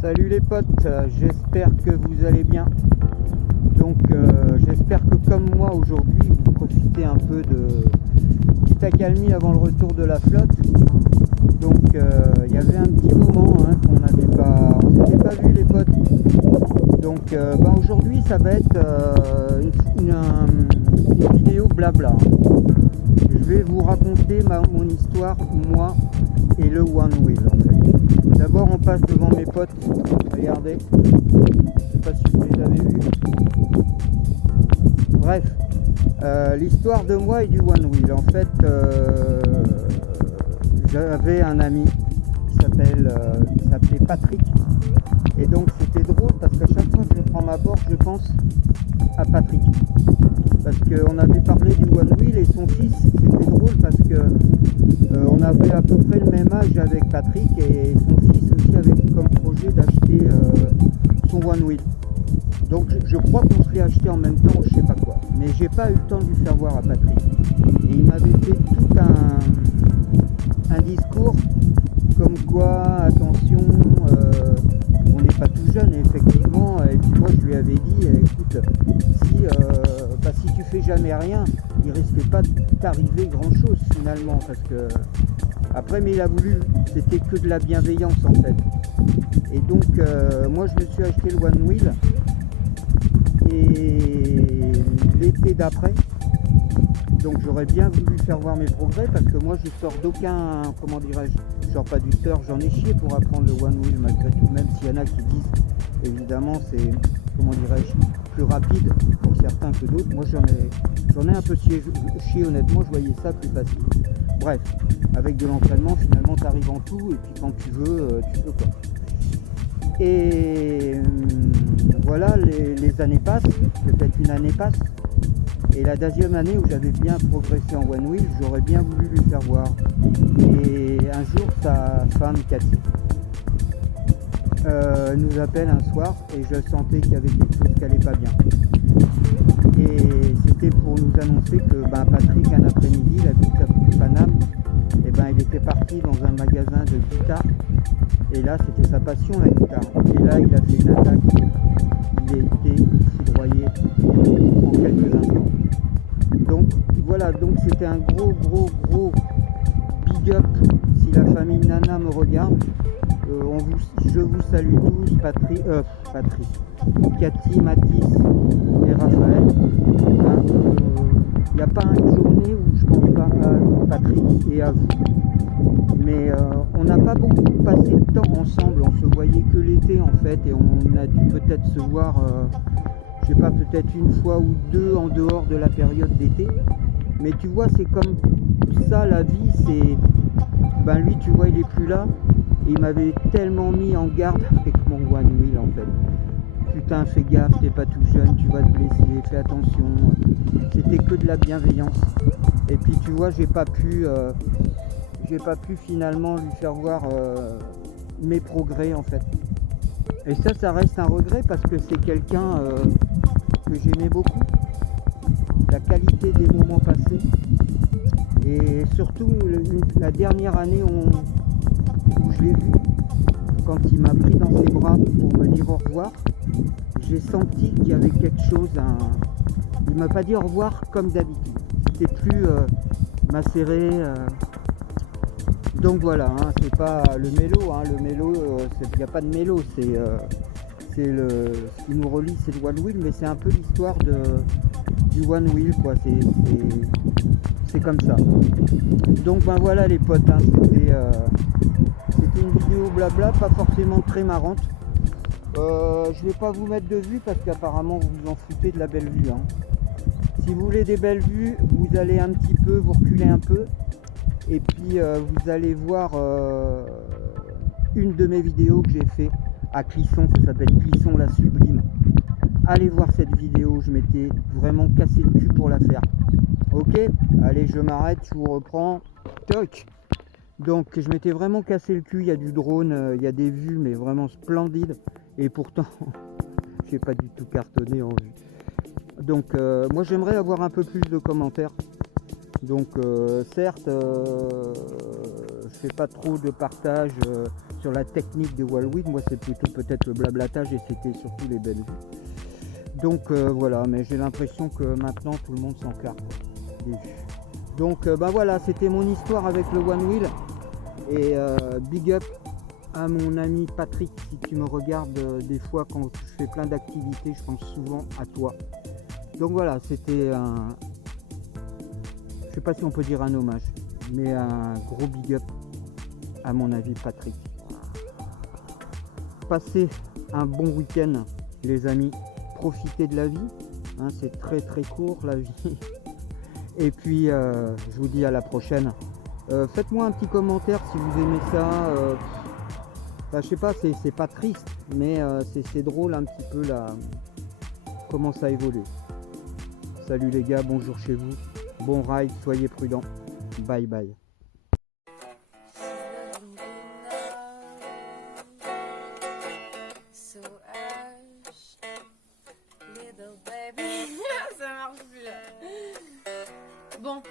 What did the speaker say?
Salut les potes, j'espère que vous allez bien. Donc j'espère que comme moi aujourd'hui vous profitez un peu de petite accalmie avant le retour de la flotte. Donc il y avait un petit moment on s'était pas vu les potes. Donc aujourd'hui ça va être une vidéo blabla. Je vais vous raconter mon histoire, moi et le One Wheel en fait. D'abord on passe devant mes potes, regardez, je sais pas si vous les avez vus. Bref, l'histoire de moi et du One Wheel. En fait, j'avais un ami qui s'appelait Patrick. Et donc c'était drôle parce qu'à chaque fois que je prends ma board, je pense à Patrick. Parce qu'on avait parlé du One Wheel et son fils, c'était drôle parce que on avait à peu près le même âge avec Patrick et son fils aussi avait comme projet d'acheter son One Wheel. Donc je crois qu'on se l'est acheté en même temps, je sais pas quoi. Mais j'ai pas eu le temps de lui faire voir à Patrick. Et il m'avait fait tout un discours comme quoi, attention, on n'est pas tout jeune, effectivement. Et puis moi je lui avais dit, écoute, si tu fais jamais rien, il risque pas de t'arriver grand chose finalement. Parce que après, mais il a voulu, c'était que de la bienveillance en fait. Et donc moi je me suis acheté le One Wheel. Et l'été d'après, donc j'aurais bien voulu faire voir mes progrès parce que moi je sors d'aucun, comment dirais-je, je sors pas du surf, j'en ai chié pour apprendre le One Wheel malgré tout, même s'il y en a qui disent évidemment c'est, comment dirais-je, plus rapide pour certains que d'autres. Moi j'en ai un peu chié honnêtement, je voyais ça plus facile. Bref, avec de l'entraînement finalement tu arrives en tout et puis quand tu veux, tu peux quoi. Et voilà, les années passent, peut-être une année passe. Et la deuxième année où j'avais bien progressé en One Wheel, j'aurais bien voulu lui faire voir. Et un jour, sa femme, Cathy, nous appelle un soir et je sentais qu'il y avait quelque chose qui n'allait pas bien. Et c'était pour nous annoncer que Patrick, un après-midi, il habite à Paname, et il était parti dans un magasin de guitare. Et là, c'était sa passion, la guitare. Et là, il a fait une attaque. Il a été foudroyé en quelques instants. Donc, voilà. Donc, c'était un gros big up. Si la famille Nana me regarde, je vous salue tous. Patrick, Cathy, Mathis et Raphaël. Il n'y a pas une journée où je pense pas à Patrick et à vous. Mais on n'a pas beaucoup passé de temps ensemble, on se voyait que l'été en fait, et on a dû peut-être se voir, je sais pas, peut-être une fois ou deux en dehors de la période d'été. Mais tu vois, c'est comme ça la vie, c'est, lui tu vois il est plus là, et il m'avait tellement mis en garde avec mon One Wheel en fait. Putain, fais gaffe, t'es pas tout jeune, tu vas te blesser, fais attention. C'était que de la bienveillance. Et puis tu vois, j'ai pas pu finalement lui faire voir mes progrès en fait. Et ça reste un regret parce que c'est quelqu'un que j'aimais beaucoup. La qualité des moments passés. Et surtout la dernière année où je l'ai vu, quand il m'a pris dans ses bras pour me dire au revoir, j'ai senti qu'il y avait quelque chose. Il m'a pas dit au revoir comme d'habitude. C'était plus macéré. Donc voilà, c'est pas le mélo, le mélo, il n'y a pas de mélo, ce qui nous relie, c'est le One Wheel, mais c'est un peu l'histoire du One Wheel, quoi, c'est comme ça. Donc voilà les potes, c'était une vidéo blabla, pas forcément très marrante. Je vais pas vous mettre de vue parce qu'apparemment vous vous en foutez de la belle vue. Si vous voulez des belles vues, vous allez un petit peu, vous reculez un peu. Et puis vous allez voir une de mes vidéos que j'ai fait à Clisson, ça s'appelle Clisson la Sublime. Allez voir cette vidéo, je m'étais vraiment cassé le cul pour la faire. Ok, allez je m'arrête, je vous reprends. Toc. Donc je m'étais vraiment cassé le cul, il y a du drone, il y a des vues mais vraiment splendides. Et pourtant, j'ai pas du tout cartonné en vue. Donc moi j'aimerais avoir un peu plus de commentaires. Donc certes, je fais pas trop de partage sur sur la technique de Wallweed. Moi, c'est plutôt peut-être le blablatage et c'était surtout les belles vues. Donc voilà, mais j'ai l'impression que maintenant tout le monde s'en carre. Donc bah voilà, c'était mon histoire avec le One Wheel. Et big up à mon ami Patrick, si tu me regardes des fois quand je fais plein d'activités, je pense souvent à toi. Donc voilà, c'était un, je sais pas si on peut dire un hommage, mais un gros big up à mon ami Patrick. Passez un bon week-end les amis, profitez de la vie, hein, c'est très très court la vie. Et puis je vous dis à la prochaine. Faites-moi un petit commentaire si vous aimez ça. Enfin, je sais pas, c'est pas triste, mais c'est drôle un petit peu là, comment ça évolue. Salut les gars, bonjour chez vous. Bon ride, soyez prudents. Bye bye. Ça marche plus là. Bon.